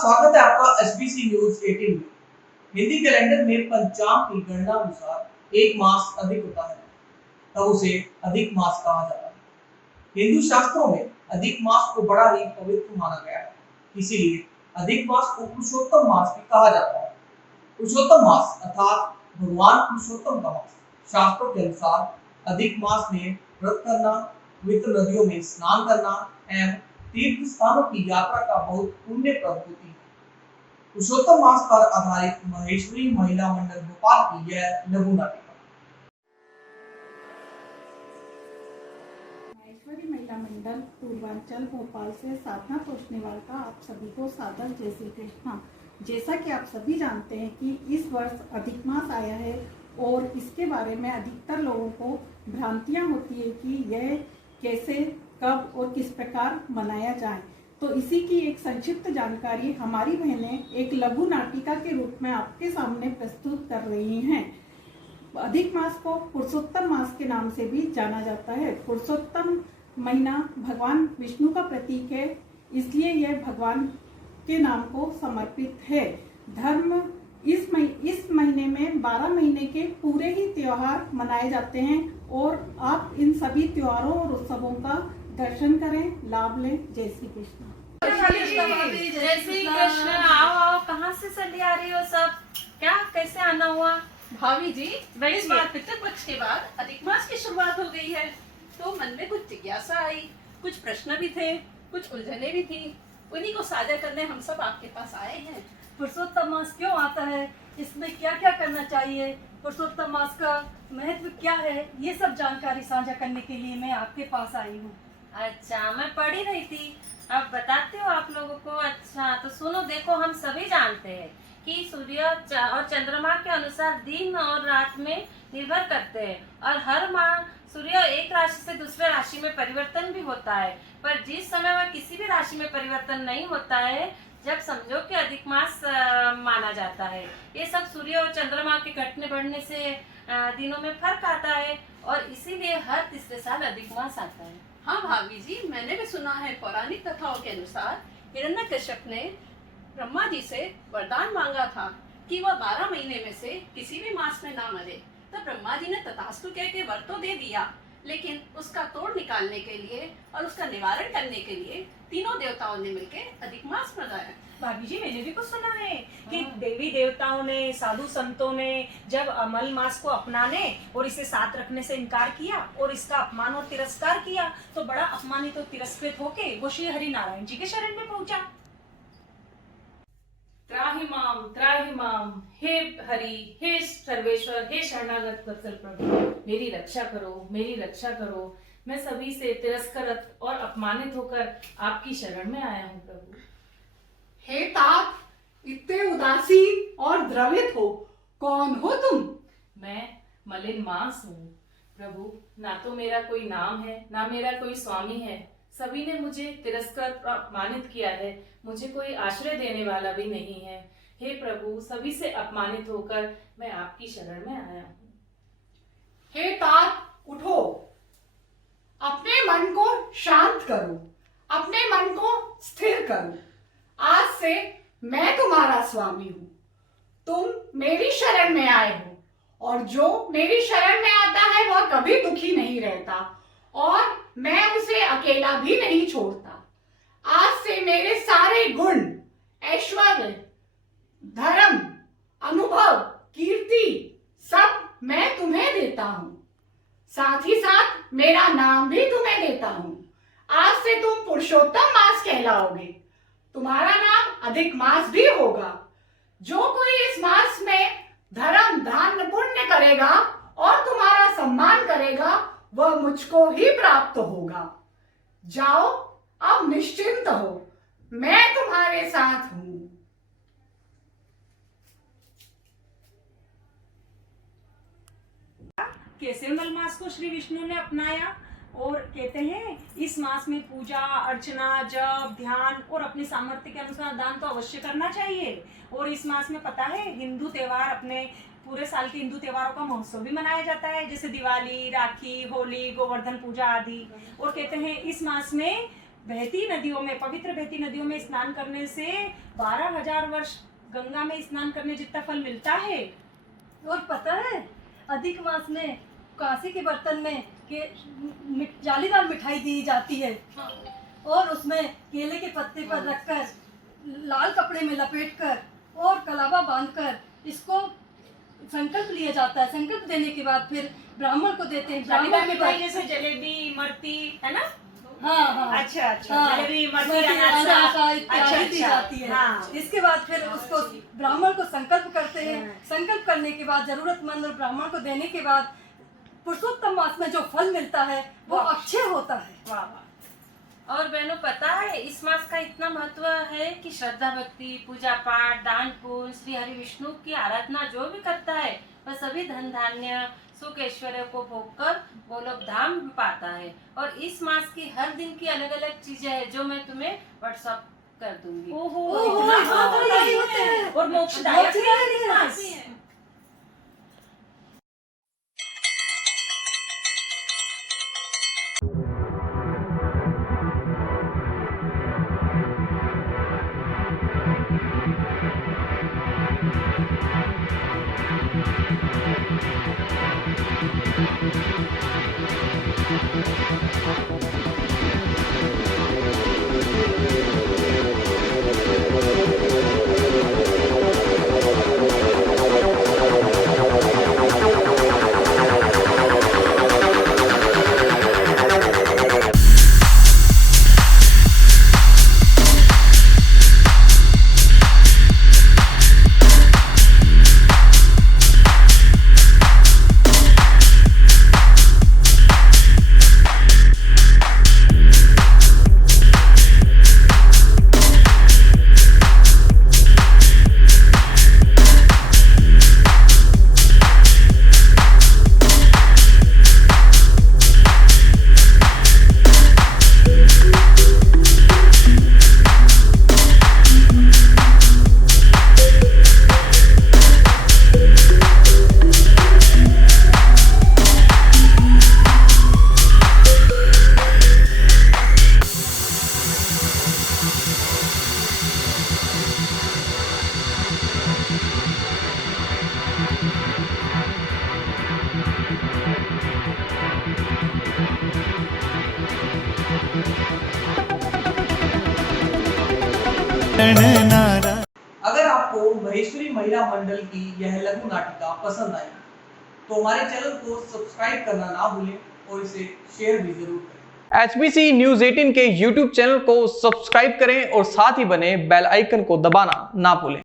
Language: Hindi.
स्वागत है आपका एसबीसी न्यूज 18 में। हिंदी कैलेंडर में पंचांग की गणना अनुसार एक मास अधिक होता है तब उसे अधिक मास कहा जाता है। हिंदू शास्त्रों में अधिक मास को बड़ा ही पवित्र माना गया है, इसीलिए अधिक मास को पुरुषोत्तम मास भी कहा जाता है। पुरुषोत्तम मास अर्थात भगवान पुरुषोत्तम का मास। शास्त्रों के अनुसार अधिक मास में व्रत करना, पवित्र नदियों में स्नान करना एवं तीर्थ स्थानों की यात्रा का बहुत पुण्यप्रद होती है। पुरुषोत्तम मास पर आधारित महेश्वरी महिला मंडल भोपाल की यह लघु नाटिका। महेश्वरी महिला मंडल पूर्वांचल भोपाल से साधना तोषनेवाल का आप सभी को सादर जय श्री कृष्ण। जैसा कि आप सभी जानते हैं कि इस वर्ष अधिक मास आया है और इसके बारे में अधिकतर लोगों को भ्रांतियां होती है कि यह कैसे, कब और किस प्रकार मनाया जाए। तो इसी की एक संक्षिप्त जानकारी हमारी बहनें एक लघु नाटिका के रूप में आपके सामने प्रस्तुत कर रही हैं। अधिक मास को पुरुषोत्तम मास के नाम से भी जाना जाता है। पुरुषोत्तम महीना भगवान विष्णु का प्रतीक है, इसलिए यह भगवान के नाम को समर्पित है। धर्म इस महीने में 12 महीने के पूरे ही त्योहार मनाए जाते हैं और आप इन सभी त्योहारों और उत्सवों का दर्शन करें, लाभ लें। जय श्री कृष्ण। जय श्री कृष्ण। आओ, कहाँ से चली आ रही हो सब? क्या, कैसे आना हुआ? भाभी जी, इस बार पितृपक्ष के बाद अधिक मास की शुरुआत हो गई है, तो मन में कुछ जिज्ञासा आई, कुछ प्रश्न भी थे, कुछ उलझने भी थी। उन्हीं को साझा करने हम सब आपके पास आए हैं। पुरुषोत्तम मास क्यों आता है, इसमें क्या क्या करना चाहिए, पुरुषोत्तम मास का महत्व क्या है, ये सब जानकारी साझा करने के लिए मैं आपके पास आई हूँ। अच्छा, मैं पढ़ ही रही थी, अब बताते हो आप लोगों को। अच्छा तो सुनो, देखो, हम सभी जानते हैं कि सूर्य और चंद्रमा के अनुसार दिन और रात में निर्भर करते हैं और हर माह सूर्य एक राशि से दूसरे राशि में परिवर्तन भी होता है। पर जिस समय वह किसी भी राशि में परिवर्तन नहीं होता है, जब समझो कि अधिक मास माना जाता है। ये सब सूर्य और चंद्रमा के घटने बढ़ने से दिनों में फर्क आता है और इसीलिए हर तीसरे साल अधिक मास आता है। हाँ भाभी जी, मैंने भी सुना है, पौराणिक कथाओं के अनुसार हिरण्यकश्यप ने ब्रह्मा जी से वरदान मांगा था कि वह 12 महीने में से किसी भी मास में ना मरे। तो ब्रह्मा जी ने तथास्तु कह के वर तो दे दिया, लेकिन उसका तोड़ निकालने के लिए और उसका निवारण करने के लिए तीनों देवताओं ने मिलकर अधिक मास मनाया। भाभी जी, मैंने भी कुछ सुना है कि देवी देवताओं ने, साधु संतों ने जब अमल मास को अपनाने और इसे साथ रखने से इनकार किया और इसका अपमान और तिरस्कार किया, तो बड़ा अपमानित और तिरस्कृत होके वो श्री हरि नारायण जी के शरण में पहुंचा। त्राहि माम, हे हरि, हे सर्वेश्वर, हे शरणागत वत्सल प्रभु, मेरी रक्षा करो, मेरी रक्षा करो। मैं सभी से तिरस्कृत और अपमानित होकर आपकी शरण में आया हूँ प्रभु। हे तात, इतने उदासीन और द्रवित हो, कौन हो तुम? मैं मलिन मांस हूँ प्रभु, ना तो मेरा कोई नाम है, ना मेरा कोई स्वामी है। सभी ने मुझे तिरस्कृत और अपमानित किया है, मुझे कोई आश्रय देने वाला भी नहीं है। हे प्रभु, सभी से अपमानित होकर मैं आपकी शरण में आया हूँ। हे तात, उठो, अपने मन को शांत करो, अपने मन को स्थिर करो। आज से मैं तुम्हारा स्वामी हूँ, तुम मेरी शरण में आए हो और जो मेरी शरण में आता है वह कभी दुखी नहीं रहता और मैं उसे अकेला भी नहीं छोड़ता। आज से मेरे सारे गुण, ऐश्वर्य, धर्म, अनुभव, कीर्ति सब मैं तुम्हें देता हूँ। साथ ही साथ मेरा नाम भी तुम्हें देता हूँ। आज से तुम पुरुषोत्तम मास कहलाओगे। तुम्हारा नाम अधिक मास भी होगा। जो कोई इस मास में धर्म, दान, पुण्य करेगा और तुम्हारा सम्मान करेगा, वह मुझको ही प्राप्त होगा। जाओ, अब निश्चिंत हो, मैं तुम्हारे साथ हूं। कैसे मल मास को श्री विष्णु ने अपनाया और कहते हैं इस मास में पूजा अर्चना, जप, ध्यान और अपनी सामर्थ्य के अनुसार दान तो अवश्य करना चाहिए। और इस मास में पता है हिंदू त्योहार, अपने पूरे साल के हिंदू त्योहारों का महोत्सव भी मनाया जाता है, जैसे दिवाली, राखी, होली, गोवर्धन पूजा आदि। और कहते हैं इस मास में बहती नदियों में, पवित्र बहती नदियों में स्नान करने से 12,000 वर्ष गंगा में स्नान करने जितना फल मिलता है। और पता है अधिक मास में कांसे के बर्तन में जालीदार मिठाई दी जाती है और उसमें केले के पत्ते पर रखकर लाल कपड़े में लपेटकर और कलावा बांधकर इसको संकल्प लिया जाता है। संकल्प देने के बाद फिर ब्राह्मण को देते हैं। जालीदार मिठाई जैसे जलेबी, इमरती, है ना? हाँ। अच्छा। हाँ, जलेबी, इमरती, अनारसा अनारसा इत्यादि दी जाती है। हाँ। इसके बाद फिर उसको ब्राह्मण को संकल्प करते हैं। संकल्प करने के बाद जरूरतमंद और ब्राह्मण को देने के बाद पुरुषोत्तम मास में जो फल मिलता है वो अक्षय होता है। वाह वाह। और बहनों पता है इस मास का इतना महत्व है कि श्रद्धा भक्ति, पूजा पाठ, दान पुण्य, श्री हरि विष्णु की आराधना जो भी करता है वह सभी धन धान्य सुख ऐश्वर्य को भोगकर गोलोक धाम पाता है। और इस मास की हर दिन की अलग अलग चीजें हैं जो मैं तुम्हें व्हाट्सएप कर दूंगी। ओहो, ओहो, इतना हाँ, तो यही हाँ। होते हैं। और मोक्षदायक भी है इस मास। अगर आपको महेश्वरी महिला मंडल की यह लघु नाटिका पसंद आई तो हमारे चैनल को सब्सक्राइब करना ना भूलें और इसे शेयर भी जरूर करें। HBC News 18 के YouTube चैनल को सब्सक्राइब करें और साथ ही बने बेल आइकन को दबाना ना भूलें।